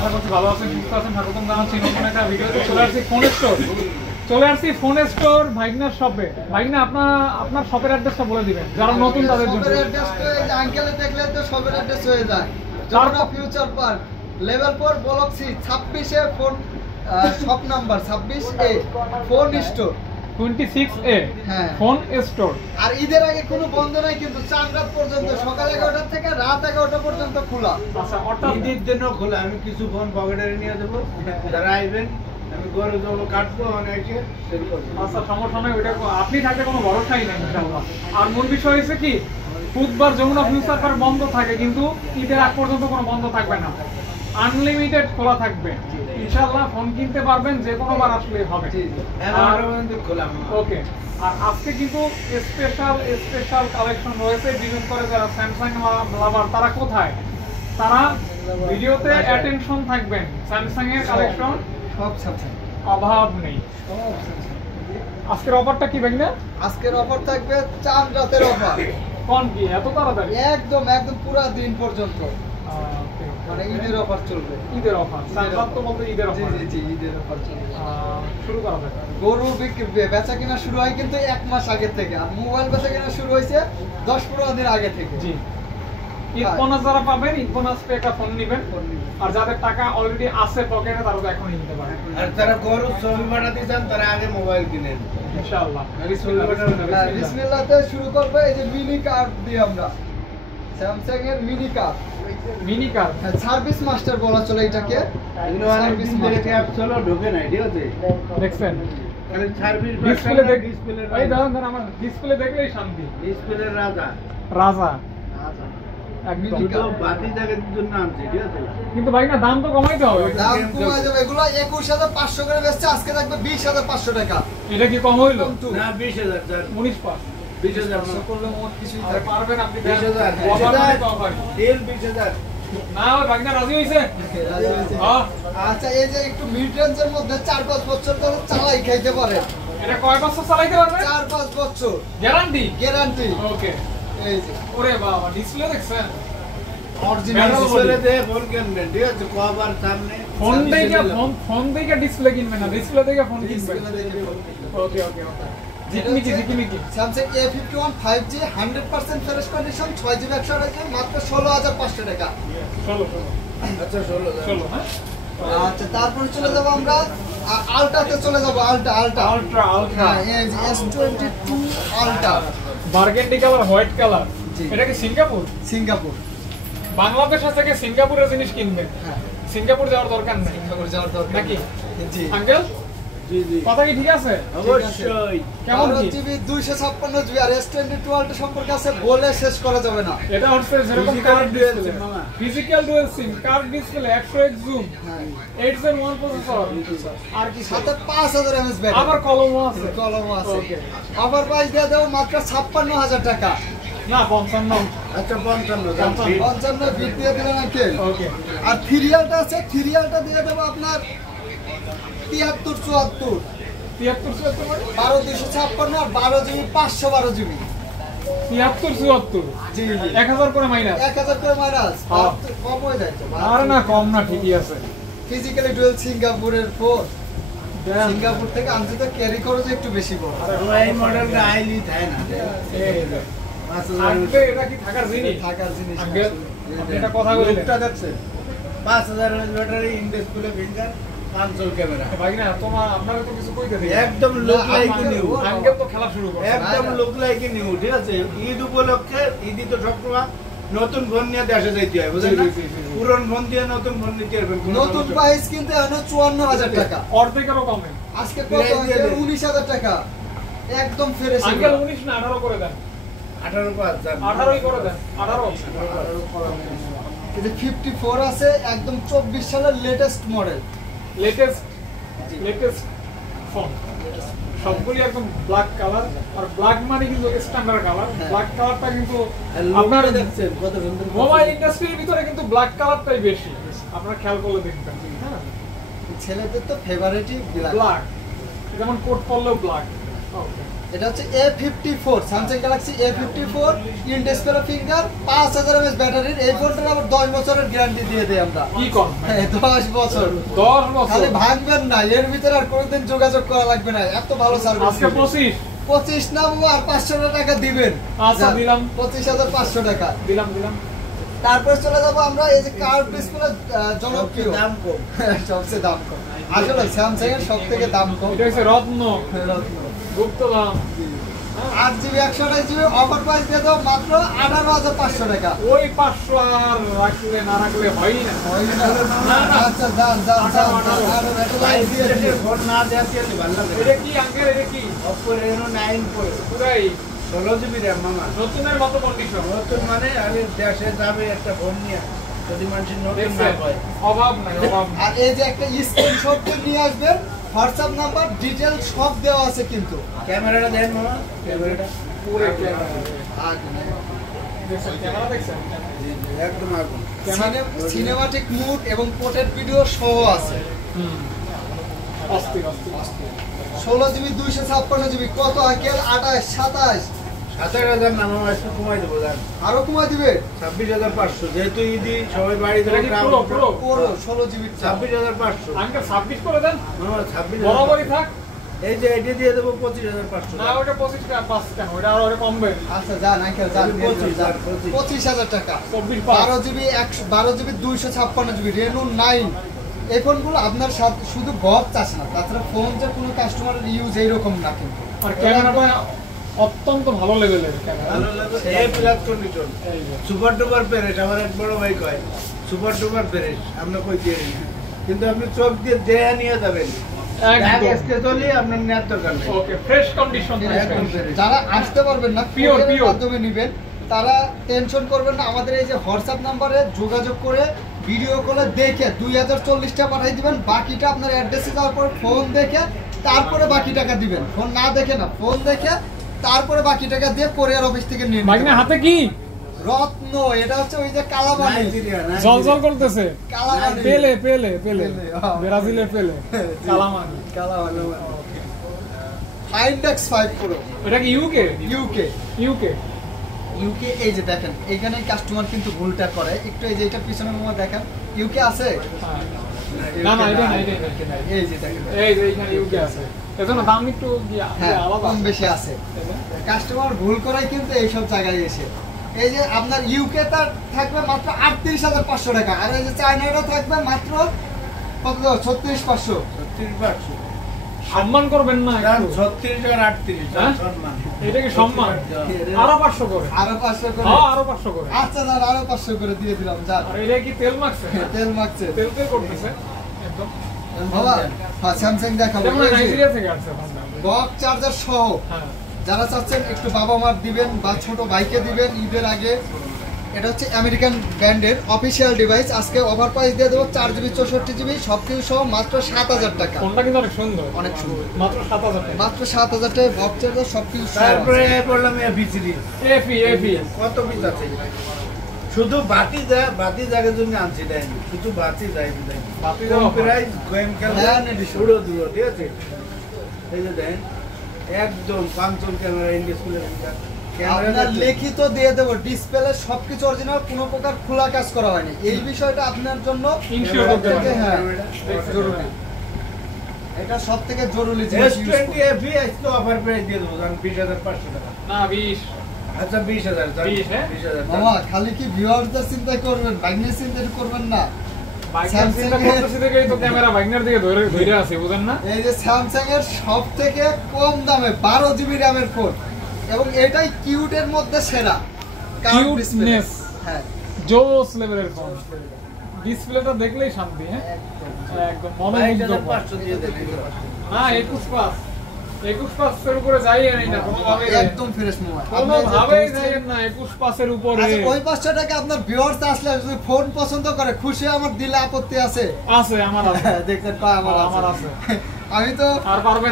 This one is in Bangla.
আশা করছি ভালো আছেন, সুস্থ আছেন। স্বাগতম জানাচ্ছি নতুন একটা ভিডিওতে। চলে আসছি ফোন স্টোর। চলে আসছি ফোন স্টোর ভাইগনার শপে। ভাইগনা আপনার শপের অ্যাড্রেসটা বলে দিবেন যারা নতুন তাদের জন্য। শপের অ্যাড্রেস তো এই যে আঙ্কেলে দেখলে তো শপের অ্যাড্রেস হয়ে যায়। Jamuna future park level 4 block C 26 A phone shop number 26A phone store 26A phone store. আর ঈদের আগে কোনো বন্ধ নাই কিন্তু 4 রাত পর্যন্ত, সকাল 11টা থেকে রাত 11টা পর্যন্ত খোলা। আচ্ছা, অর্থাৎ ঈদের জন্য খোলা। আমি কিছু ফোন পকেটে নিয়ে দেবো, যারা আইবেন আমি গরু জল কাটবো অনেকে। আচ্ছা, সমস্যা নেই, ওইটা আপনি থাকলে কোনো ভরসাই নেই ইনশাআল্লাহ। আর মূল বিষয় হচ্ছে কি, বুধবার যমুনা ফিউচার পার্ক বন্ধ থাকে, কিন্তু ঈদের আগ পর্যন্ত কোনো বন্ধ থাকবে না, আনলিমিটেড খোলা থাকবে ইনশাআল্লাহ। ফোন কিনতে পারবেন, যে কোনো বার আসলে হবে। ওকে। আর আজকে কিন্তু স্পেশাল কালেকশন রয়েছে। বিশেষ করে যারা স্যামসাং লাভার তারা কোথায়, তারা ভিডিওতে অ্যাটেনশন থাকবেন। স্যামসাং এর কালেকশন সব স্যামসাং, অভাব নেই। আজকের অফারটা কি ভাই না? আজকের অফার থাকবে 4 রাতের অফার। কোন কি এত তাড়াতাড়ি? একদম পুরো দিন পর্যন্ত, মানে ঈদের অফার চলবে। ঈদের অফার তো বলতে ঈদের অফার। জি ঈদের অফার চলবে। শুরু করা যাক। গরু বেচা কিনা শুরু হয় কিন্তু 1 মাস আগে থেকে, আর মোবাইল বেচা কিনা শুরু হয়েছে 10-15 দিন আগে থেকে। জি, ঈদ বোনাস যারা পাবেন, ঈদ বোনাস পেয়ে একটা ফোন নেবেন। আর যাদের টাকা অলরেডি আছে পকেটে, তারা তো এখনই নিতে পারেন। আর যারা গরু ছবি পাঠাতে চান তারা আগে মোবাইল কিনেন ইনশাআল্লাহ। বিসমিল্লাহতে শুরু করবে। এই যে মিনি কার্ড দিয়ে আমরা, স্যামসাং এর মিনি কার্ড, সার্ভিস মাস্টার বলা চলে এটাকে। সার্ভিস মাস্টার অ্যাপ চলো ঢোকে না, ঠিক আছে? দেখছেন খালি সার্ভিস ডিসপ্লে দেখ, ডিসপ্লে এই দেখেন আমার ডিসপ্লে দেখলেই শান্তি। ডিসপ্লে রাজা একদম। দুটো বাতি জায়গার জন্য আনছে, ঠিক আছে? কিন্তু ভাই না, দাম তো কমাইতে হবে। দাম কমায় যাবে। এগুলো 21500 করে বেচছে, আজকে থাকবে 20500 টাকা। এটা কি কম হইলো? না 20000, 19 পাস 20000 করলে মোট কিছুই আর পারবেন আপনি। 20000 তেল 20000 না ওই ভাগনা রাজি হইছে। হ্যাঁ, আচ্ছা, এই যে একটু মিড রেঞ্জের মধ্যে 4-5 বছর ধরে চালাই খাইতে পারে। এটা কয় বছর চালাইতে পারবে? 4-5 বছর গ্যারান্টি। ওকে। এই যে ওরে বাবা, ডিসপ্লে দেখছেন? অরিজিনাল ডিসপ্লে দিয়ে ফোন কিনবেন, ঠিক আছে? কভার সামনে ফোন দেখে ডিসপ্লে কিনবে না, ডিসপ্লে দেখে ফোন কিনবে। ওকে। জিকিমিকি Samsung A51 5G 100% fresh condition, 6GB 128GB, মাত্র 16500 টাকা। 16। আচ্ছা 16 হ্যাঁ। আচ্ছা, তারপরে চলে যাব আমরা আলট্রাতে চলে যাব। আলট্রা আলট্রা এই যে S22 ultra, burgundy colour, white colour. এটা কি সিঙ্গাপুর। বাংলাদেশ থেকে সিঙ্গাপুরের জিনিস কিনবে। হ্যাঁ, সিঙ্গাপুর যাওয়ার দরকার নেই সিঙ্গাপুর যাওয়ার দরকার নাকি? জি আঙ্কেল, জি কথা কি ঠিক আছে? অবশ্যই। কেমন কি? 12GB 256GB আর S22 আলট্রা সম্পর্কে আছে বলে শেষ করা যাবে না। এটা হচ্ছে যেরকম curved display, physical dual sim, curved display, 100x zoom, 8 Zen 1 processor, আর কি সাথে 5000 mAh ব্যাটারি, আবার কলমও আছে। ওকে। অফার প্রাইস দিয়ে দেব মাত্র 56000 টাকা। না 55। আচ্ছা 55 55 বিট দিয়ে দিলেন আঙ্কেল। ওকে। আর থ্রিয়ালটা আছে, থ্রিয়ালটা দিয়ে দেব আপনার 7374 73 12256 আর 12GB 512GB। 73 জি 1000 করে মাইনাস। 1000 করে মাইনাস, হ্যাঁ। কম হয়ে যায় তো। আর না কম না, ঠিকই আছে। ফিজিক্যালি ডুয়াল সিঙ্গাপুরের ফোন, সিঙ্গাপুর থেকে আনতে তো ক্যারি খরচ একটু বেশি পড়ে। এই মডেলটা আইলি থাকে না। এই যে 5000 এটা কি থাকার জিনিস? থাকার জিনিস। আঙ্কেল, এটা কথা বললেন। লোকটা দেখছেন 5000 mAh battery, in display finger, 500 camera. ভাই না, তোমার আপনারা তো কিছু কইতে দিই। একদম লুক লাইক নিউ, আঙ্কেল তো খেলা শুরু করছে। একদম লুক লাইক নিউ, ঠিক আছে? ঈদ উপলক্ষে, ঈদই তো সবসময় নতুন ফোন নিয়ে দেশে যাইতে হয়, বুঝলেন না? পুরন ফোন দিয়ে নতুন ফোন নিতে পারবেন। নতুন প্রাইস কিন্তু এখন 54000 টাকা, অর্ধেকেরও কমে। আজকে কত? 19000 টাকা একদম ফ্রেশ। আঙ্কেল 19 না 18 করে দেন। 18 পাঁচ 18ই করে দেন। 18। এই যে 54 আছে, একদম 24 সালের লেটেস্ট মডেল, লেটেস্ট ফোন। সবগুলি একদম ব্ল্যাক কালার। আর ব্ল্যাক মানে কিন্তু স্ট্যান্ডার্ড কালার। ব্ল্যাক কালারটা কিন্তু আপনারা দেখছেন কত সুন্দর। মোবাইল ইন্ডাস্ট্রির ভিতরে কিন্তু ব্ল্যাক কালারটাই বেশি, আপনারা খেয়াল করলে দেখবেন। হ্যাঁ, ছেলেদের তো ফেভারিটই ব্ল্যাক। যেমন কোট পরলেও ব্ল্যাক, ওকে এটা হচ্ছে A54 Samsung Galaxy A54 in display finger 5000 mAh ব্যাটারির। এই ফোনটার আবার 10 বছরের গ্যারান্টি দিয়ে দেই আমরা। কি কোন হ্যাঁ 10 বছর। 10 বছর খালি ভাঙবেন না, এর ভিতরে আর কোনোদিন যোগাযোগ করা লাগবে না, এত ভালো সার্ভিস। আজকে 25 25 না আর 500 টাকা দিবেন। আচ্ছা দিলাম 25500 টাকা দিলাম। তারপর চলে যাব আমরা এই যে কার্ভ ডিসপ্লে জনপ্রিয়, দাম কম, সবচেয়ে দাম কম। আসলে স্যামসাং এর সবথেকে দাম কম। এটা হচ্ছে রত্ন গুপ্ত দাম। 8GB 128GB অফার প্রাইস দিয়ে দাও মাত্র 18500 টাকা। ওই 500 আর রাখলে না রাখলে হয় না। আচ্ছা যান আর এটা লাইভ দিয়ে দিও। ফোন না দেওয়া দিয়ে ভালো লাগে। এটা কি আঙ্কেল, এটা কি Oppo Reno 9 Pro পুরাই 16GB RAM মামা। নতুনের মতো কন্ডিশন। নতুন মানে আগে দেশে যাবে একটা ফোন নিয়ে, যদি মানুষের নতুন না দেখছেন হয়। অভাব নাই অভাব নাই। আর এই যে একটা স্ক্রিনশট নিয়ে আসবেন, হোয়াটসঅ্যাপ নাম্বার ডিটেইল সব দেওয়া আছে কিন্তু। ক্যামেরাটা দেন মামা, ক্যামেরাটা পুরো ক্যামেরা দেখছেন, ক্যামেরা দেখছেন একদম আগুন। সিনেমাটিক মুড এবং পোর্ট্রেট ভিডিও সহ আছে। অস্থির 16GB 256GB কত আঙ্কেল? 28 27 27,000 না মামা, একটু কমাই দেবো জান, আরো কমাই দিবে? 26,500। যেহেতু ঈদি সবাই বাড়ি এটা থেকে কি পুরো পুরো 16GB 26,500 আঙ্কেল 26 করে দেন, মামা। 26,000 বরাবরই থাক। এই যে এটা দিয়ে দেবো 25,500। না ওটা 25 টাকা 5 টাকা, ওটা আরো কমবে। আচ্ছা যান আঙ্কেল যান 25,000 25,000 টাকা। 24 5 12GB 256GB Reno 9। এই ফোনগুলো আপনার সাথে শুধু গপ চাষ না, তাছাড়া ফোন যে কোনো কাস্টমারের ইউজ এইরকম না কিন্তু। আর ক্যামেরাটা অত্যন্ত ভালো লেভেলের ক্যামেরা। ভালো লাগে এই প্লাস কন্ডিশন এই যে সুপার ডুপার পেরেশ। আমার এক বড় ভাই কয় সুপার ডুপার পেরেশ, আমরা কই দিয়ে দিই। কিন্তু আপনি চোখ দিয়ে দেয়া নিয়ে যাবেন, একদম আজকে চলি আপনার নেওয়ার দরকার নেই। ওকে ফ্রেশ কন্ডিশন একদম fresh। যারা আসতে পারবেন না Pure, পিওর pure। মাধ্যমে নেবেন, তারা টেনশন করবেন না। আমাদের এই যে হোয়াটসঅ্যাপ নাম্বারে যোগাযোগ করে ভিডিও কলে দেখে 2040 টাকা পাঠিয়ে দিবেন। বাকিটা আপনার অ্যাড্রেসে যাওয়ার পর ফোন দেখে তারপরে বাকি টাকা দিবেন। ফোন না দেখে না, ফোন দেখে তারপরে বাকি টাকা দিয়ে কোরিয়ার অফিস থেকে নিয়ে ভাই না হাতে কি রত্ন। এটা হচ্ছে ওই যে কালামানি, নাইজেরিয়া, জল করতেছে। কালামানি পেলে পেলে, হ্যাঁ। ব্রাজিলের পেলে কালামানি। কালামানি Index 5 Pro এটা কি ইউকে ইউকে ইউকে এই যে দেখেন এখানে কাস্টমার কিন্তু ভুলটা করে একটু। এই যে এটা পিছনের মধ্যে দেখেন ইউকে আছে, না না এটা নাই নাই এই যে দেখেন এই যে এখানে ইউকে আছে, এজন্য দাম একটু হ্যাঁ আলাদা কম বেশি আছে। কাস্টমার ভুল করাই কিন্তু এইসব জায়গায় এসে। এই যে আপনার ইউকে তার থাকবে মাত্র 38,500 টাকা, আর এই যে চায়নাটা থাকবে মাত্র কত 36,500। 36,500 সম্মান করবেন না জান, একটু? 36 আর 38 হ্যাঁ? সম্মান। এটা কি সম্মান? আরো 500 করে। আরো 500 করে? হ্যাঁ আরো 500 করে। আচ্ছা দাদা আরো 500 করে দিয়ে দিলাম। যান আর এটা কি তেল মাখছে? তেল মাখছে তেল করতেছে একদম। বাবা। হ্যাঁ স্যামসাং দেখাবো। যেমন নাইজেরিয়া থেকে আসছে ফোনটা। বক্স চার্জার সহ হ্যাঁ যারা চাচ্ছেন একটু বাবা মার দিবেন বা ছোট ভাইকে দিবেন ঈদের আগে, এটা হচ্ছে আমেরিকান ব্র্যান্ডের অফিসিয়াল ডিভাইস। আজকে ওভার প্রাইস দিয়ে দেবো 4GB 64GB সবকিছু সহ মাত্র 7,000 টাকা। ফোনটা কিন্তু অনেক সুন্দর, অনেক সুন্দর, মাত্র 7,000 টাকা। মাত্র 7,000 টাকা বক্স চার্জার সবকিছু সহ। তারপরে বললাম এফিসিডি এফি কত পিস আছে, শুধু বাতি জায়গার জন্য আনছি দেন, শুধু বাতি যায় দেন। বাতি দেওয়া হয়। প্রাইস গেম খেলতে শুরু দূর, ঠিক আছে। এই যে দেন একদম ফাংশন ক্যামেরা ইন ডিসপ্লে আপনার লিখিত দিয়ে দেবো, ডিসপ্লে সবকিছু অরিজিনাল, কোনো প্রকার খোলা কাজ করা হয়নি। এই বিষয়টা আপনার জন্য ইনশিওর করতে পারবেন। হ্যাঁ জরুরি, এটা সবথেকে জরুরি জিনিস। use S20 করতে। FE আজকে অফার প্রাইস দিয়ে দেবো জান 20,500 টাকা। না 20 আচ্ছা 20,000 জান, 20, হ্যাঁ? 20,000 মামা খালি কি ভিউয়ারদের চিন্তা করবেন, বাইকনির চিন্তা করবেন না। বাইকের চিন্তা করতেছি দেখেই তো ক্যামেরা বাইকের দিকে ধরে আছে, বুঝেন না? এই যে স্যামসাং এর সবথেকে কম দামে 12GB র্যামের ফোন, এবং এটাই কিউটের মধ্যে সেরা। Curve display. কিউটনেস হ্যাঁ জোস লেভেলের ফোন। ডিসপ্লেটা দেখলেই শান্তি, হ্যাঁ একদম মনোমুগ্ধকর। 22,500 দিয়ে দেন। না 21 এর উপরে যাই না কোনোভাবে, একদম ফ্রেশ মোবাইল। কোনোভাবেই যাই না 21 এর উপরে। আচ্ছা ওই 500 টাকা আপনার ভিউয়ার্স আসলে যদি ফোন পছন্দ করে, খুশি আমার দিলে আপত্তি আছে? আছে আমার আছে, দেখতে পাই আমার আমার আছে। আছে। আমি তো আর পারবেন